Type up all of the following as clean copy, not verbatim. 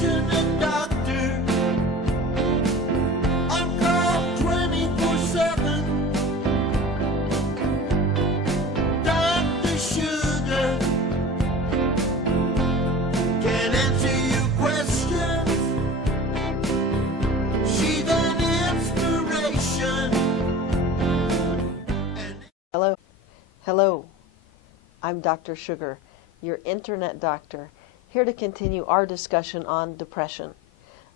Passionate doctor, on call 24/7. Dr. Sugar can answer your questions. She's an inspiration. Hello, I'm Dr. Sugar, your internet doctor, here to continue our discussion on depression.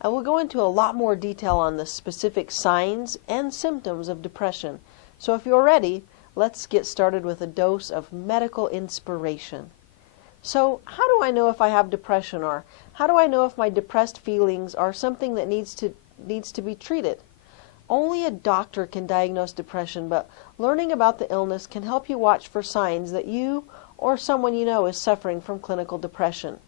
I will go into a lot more detail on the specific signs and symptoms of depression. So if you're ready, let's get started with a dose of medical inspiration. So how do I know if I have depression, or how do I know if my depressed feelings are something that needs to be treated? Only a doctor can diagnose depression, but learning about the illness can help you watch for signs that you or someone you know is suffering from clinical depression.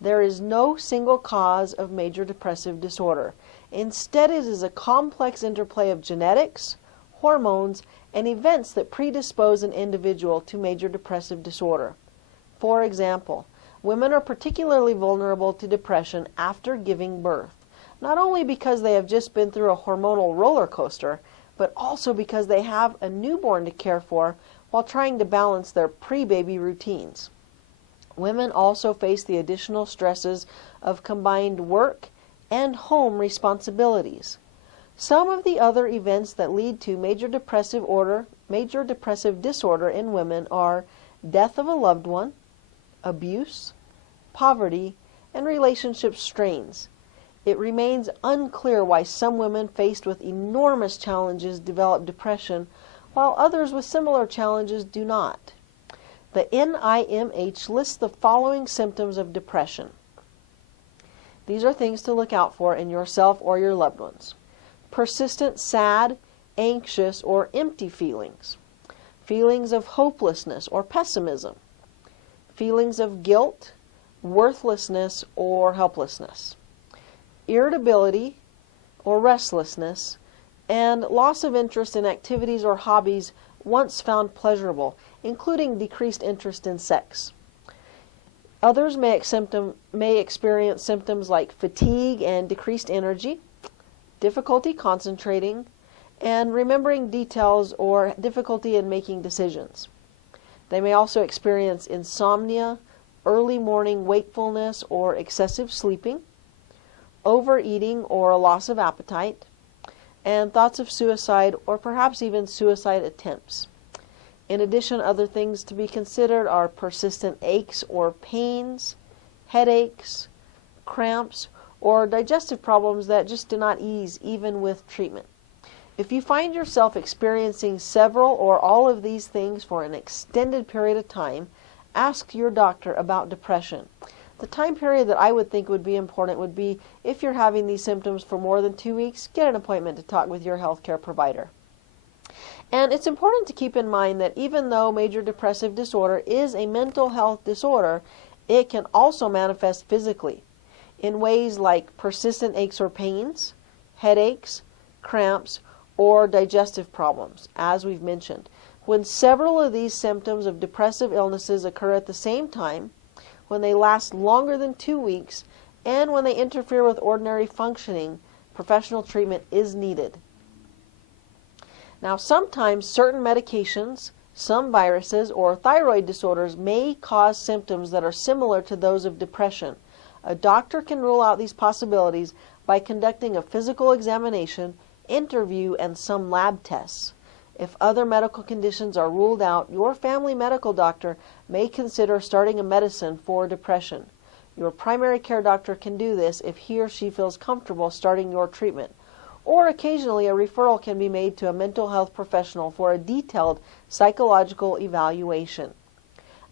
There is no single cause of major depressive disorder. Instead, it is a complex interplay of genetics, hormones, and events that predispose an individual to major depressive disorder. For example, women are particularly vulnerable to depression after giving birth, not only because they have just been through a hormonal roller coaster, but also because they have a newborn to care for while trying to balance their pre-baby routines. Women also face the additional stresses of combined work and home responsibilities. Some of the other events that lead to major depressive disorder in women are death of a loved one, abuse, poverty, and relationship strains. It remains unclear why some women faced with enormous challenges develop depression, while others with similar challenges do not. The NIMH lists the following symptoms of depression. These are things to look out for in yourself or your loved ones. Persistent sad, anxious, or empty feelings. Feelings of hopelessness or pessimism. Feelings of guilt, worthlessness, or helplessness. Irritability or restlessness, and loss of interest in activities or hobbies once found pleasurable, including decreased interest in sex. Others may experience symptoms like fatigue and decreased energy, difficulty concentrating, and remembering details, or difficulty in making decisions. They may also experience insomnia, early morning wakefulness or excessive sleeping, overeating or a loss of appetite, and thoughts of suicide or perhaps even suicide attempts. In addition, other things to be considered are persistent aches or pains, headaches, cramps, or digestive problems that just do not ease even with treatment. If you find yourself experiencing several or all of these things for an extended period of time, ask your doctor about depression. The time period that I would think would be important would be if you're having these symptoms for more than 2 weeks, get an appointment to talk with your healthcare provider. And it's important to keep in mind that even though major depressive disorder is a mental health disorder, it can also manifest physically in ways like persistent aches or pains, headaches, cramps, or digestive problems, as we've mentioned. When several of these symptoms of depressive illnesses occur at the same time, when they last longer than 2 weeks, and when they interfere with ordinary functioning, professional treatment is needed. Now, sometimes certain medications, some viruses, or thyroid disorders may cause symptoms that are similar to those of depression. A doctor can rule out these possibilities by conducting a physical examination, interview, and some lab tests. If other medical conditions are ruled out, your family medical doctor may consider starting a medicine for depression. Your primary care doctor can do this if he or she feels comfortable starting your treatment. Or occasionally a referral can be made to a mental health professional for a detailed psychological evaluation.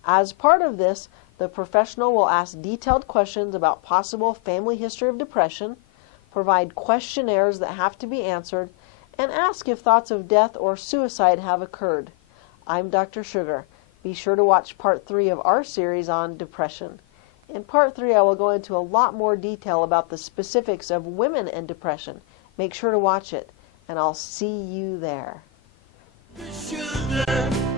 As part of this, the professional will ask detailed questions about possible family history of depression, provide questionnaires that have to be answered, and ask if thoughts of death or suicide have occurred. I'm Dr. Sugar. Be sure to watch part 3 of our series on depression. In part 3, I will go into a lot more detail about the specifics of women and depression. Make sure to watch it, and I'll see you there. Sugar.